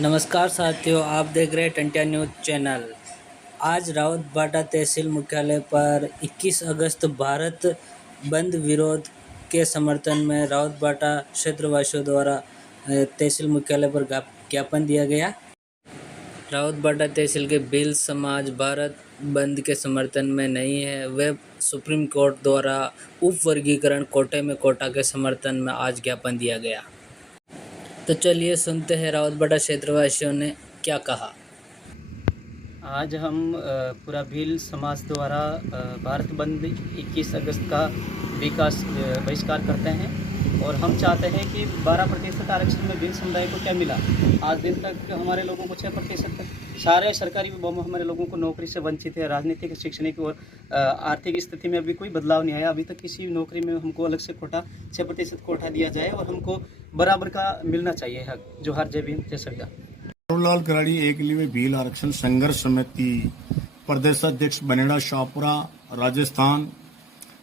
नमस्कार साथियों, आप देख रहे हैं टंटिया न्यूज़ चैनल। आज रावतबाड़ा तहसील मुख्यालय पर 21 अगस्त भारत बंद विरोध के समर्थन में रावतबाड़ा क्षेत्रवासियों द्वारा तहसील मुख्यालय पर ज्ञापन दिया गया। रावतबाड़ा तहसील के भील समाज भारत बंद के समर्थन में नहीं है। वे सुप्रीम कोर्ट द्वारा उप वर्गीकरण कोटे में कोटा के समर्थन में आज ज्ञापन दिया गया। तो चलिए सुनते हैं रावतबाड़ा क्षेत्रवासियों ने क्या कहा। आज हम पूरा भील समाज द्वारा भारत बंद 21 अगस्त का बहिष्कार करते हैं और हम चाहते हैं कि 12% आरक्षण में भील समुदाय को क्या मिला। आज दिन तक हमारे लोगों को 6% सारे सरकारी विभागों हमारे लोगों को नौकरी से वंचित है। राजनीतिक, शैक्षणिक और आर्थिक स्थिति में अभी कोई बदलाव नहीं आया। अभी तक किसी नौकरी में हमको अलग से कोटा 6% कोटा दिया जाए और हमको बराबर का मिलना चाहिए हक, जो हर जय भीम जय सरकार। नारूलाल कराड़ी एकलव्य भील आरक्षण संघर्ष समिति प्रदेशाध्यक्ष बनेड़ा शाहपुरा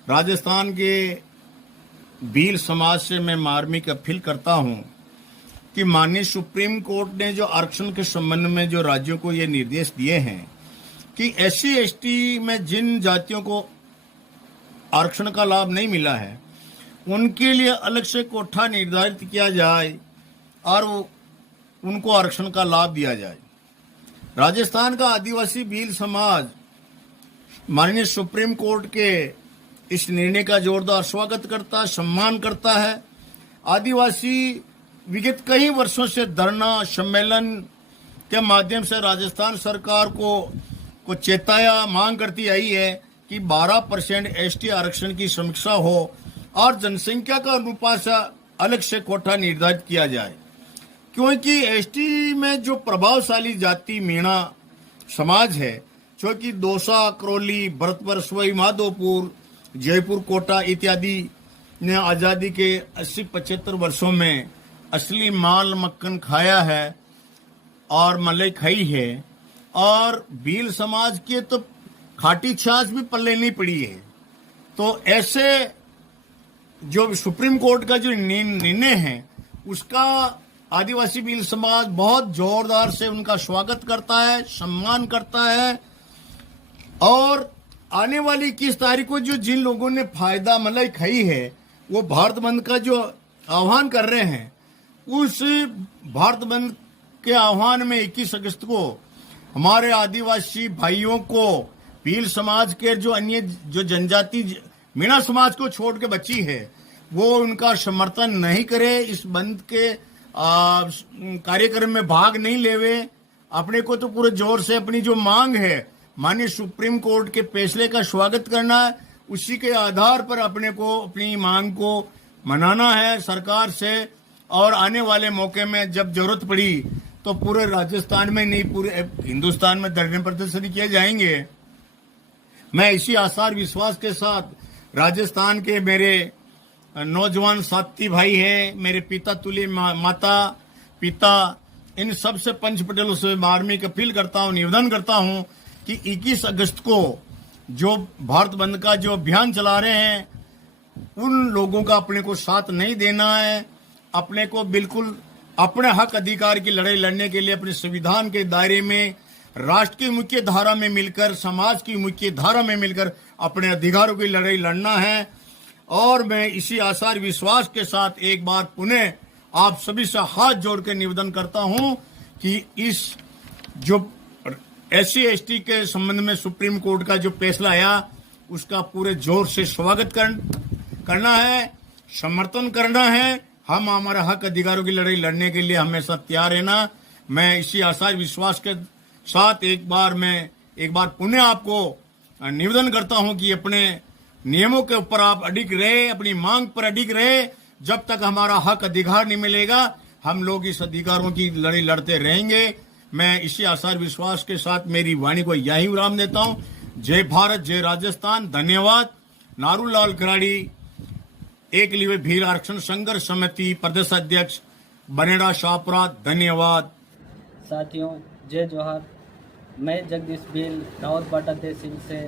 राजस्थान के भील समाज से मैं मार्मिक अपील करता हूं कि माननीय सुप्रीम कोर्ट ने जो आरक्षण के संबंध में जो राज्यों को ये निर्देश दिए हैं कि SC/ST में जिन जातियों को आरक्षण का लाभ नहीं मिला है उनके लिए अलग से कोठा निर्धारित किया जाए और उनको आरक्षण का लाभ दिया जाए। राजस्थान का आदिवासी भील समाज माननीय सुप्रीम कोर्ट के इस निर्णय का जोरदार स्वागत करता है, सम्मान करता है। आदिवासी विगत कई वर्षों से धरना सम्मेलन के माध्यम से राजस्थान सरकार को चेताया मांग करती आई है कि 12% ST आरक्षण की समीक्षा हो और जनसंख्या का अनुपात से अलग से कोठा निर्धारित किया जाए, क्योंकि ST में जो प्रभावशाली जाति मीणा समाज है, जो कि दौसा, करौली, भरतपुर, सवाई माधोपुर, जयपुर, कोटा इत्यादि ने आज़ादी के 80-75 वर्षों में असली माल मक्खन खाया है और मलाई खाई है, और भील समाज के तो खाटी छाछ भी पल्ले नहीं पड़ी है। तो ऐसे जो सुप्रीम कोर्ट का जो निर्णय है उसका आदिवासी भील समाज बहुत जोरदार से उनका स्वागत करता है, सम्मान करता है। और आने वाली 21 तारीख को जो जिन लोगों ने फायदा मलाई खाई है वो भारत बंद का जो आह्वान कर रहे हैं, उस भारत बंद के आह्वान में 21 अगस्त को हमारे आदिवासी भाइयों को, भील समाज के जो अन्य जो जनजाति मीणा समाज को छोड़ के बची है, वो उनका समर्थन नहीं करे, इस बंद के कार्यक्रम में भाग नहीं लेवे। अपने को तो पूरे जोर से अपनी जो मांग है माननीय सुप्रीम कोर्ट के फैसले का स्वागत करना है, उसी के आधार पर अपने को अपनी मांग को मनाना है सरकार से। और आने वाले मौके में जब जरूरत पड़ी तो पूरे राजस्थान में नहीं, पूरे हिंदुस्तान में धरने प्रदर्शन किए जाएंगे। मैं इसी आसार विश्वास के साथ राजस्थान के मेरे नौजवान साथी भाई हैं, मेरे पिता तुल्य माता पिता, इन सब से पंच पटेलों से मार्मिक अपील करता हूं, निवेदन करता हूं कि 21 अगस्त को जो भारत बंद का जो अभियान चला रहे हैं उन लोगों का अपने को साथ नहीं देना है। अपने को बिल्कुल अपने हक अधिकार की लड़ाई लड़ने के लिए अपने संविधान के दायरे में, राष्ट्र की मुख्य धारा में मिलकर, समाज की मुख्य धारा में मिलकर अपने अधिकारों की लड़ाई लड़ना है। और मैं इसी आसार विश्वास के साथ एक बार पुनः आप सभी से हाथ जोड़ के निवेदन करता हूं कि इस जो SC/ST के संबंध में सुप्रीम कोर्ट का जो फैसला आया उसका पूरे जोर से स्वागत करना है, समर्थन करना है। हम हमारे हक अधिकारों की लड़ाई लड़ने के लिए हमेशा तैयार रहना। मैं इसी आसार विश्वास के साथ एक बार पुनः आपको निवेदन करता हूं कि अपने नियमों के ऊपर आप अडिग रहे, अपनी मांग पर अडिग रहे। जब तक हमारा हक अधिकार नहीं मिलेगा हम लोग इस अधिकारों की लड़ाई लड़ते रहेंगे। मैं इसी आसार विश्वास के साथ मेरी वाणी को यही विराम देता हूं। जय भारत, जय राजस्थान। धन्यवाद। नारूलाल कराड़ी एकलव्य भील आरक्षण संघर्ष समिति प्रदेशाध्यक्ष बनेड़ा शाहपुरा। धन्यवाद साथियों, जय जोहार। मैं जगदीश भील रावतबाड़ा तहसील से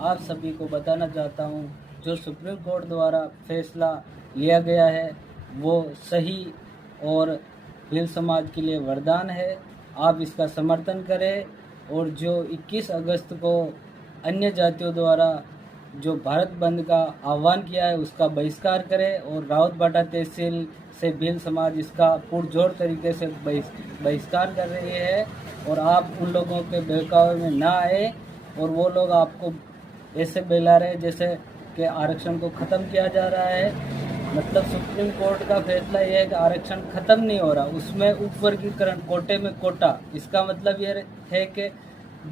आप सभी को बताना चाहता हूं, जो सुप्रीम कोर्ट द्वारा फैसला लिया गया है वो सही और भील समाज के लिए वरदान है। आप इसका समर्थन करें और जो 21 अगस्त को अन्य जातियों द्वारा जो भारत बंद का आह्वान किया है उसका बहिष्कार करें और रावतबाटा तहसील से भील समाज इसका पुरजोर तरीके से बहिष्कार कर रही है। और आप उन लोगों के बहकावे में ना आए और वो लोग आपको ऐसे बहला रहे जैसे कि आरक्षण को ख़त्म किया जा रहा है। मतलब सुप्रीम कोर्ट का फैसला यह है कि आरक्षण ख़त्म नहीं हो रहा, उसमें उपवर्गीकरण, कोटे में कोटा। इसका मतलब ये है कि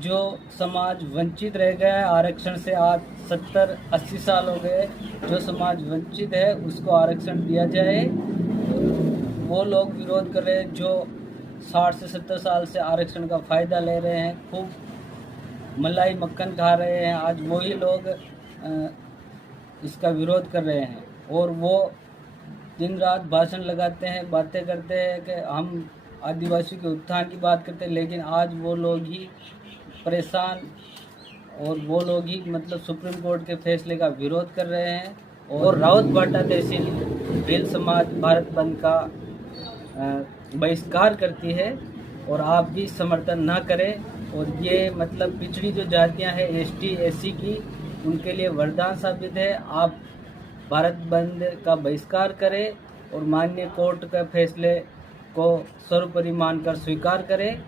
जो समाज वंचित रह गया है आरक्षण से, आज 70-80 साल हो गए, जो समाज वंचित है उसको आरक्षण दिया जाए। वो लोग विरोध कर रहे हैं जो 60 से 70 साल से आरक्षण का फ़ायदा ले रहे हैं, खूब मलाई मक्खन खा रहे हैं, आज वही लोग इसका विरोध कर रहे हैं। और वो दिन रात भाषण लगाते हैं, बातें करते हैं कि हम आदिवासी के उत्थान की बात करते हैं, लेकिन आज वो लोग ही परेशान और वो लोग ही मतलब सुप्रीम कोर्ट के फैसले का विरोध कर रहे हैं। और रावतबाटा तहसील भील समाज भारत बंद का बहिष्कार करती है और आप भी समर्थन ना करें। और ये मतलब पिछड़ी जो जातियां हैं ST SC की, उनके लिए वरदान साबित है। आप भारत बंद का बहिष्कार करें और माननीय कोर्ट के फैसले को सर्वोपरि मानकर स्वीकार करें।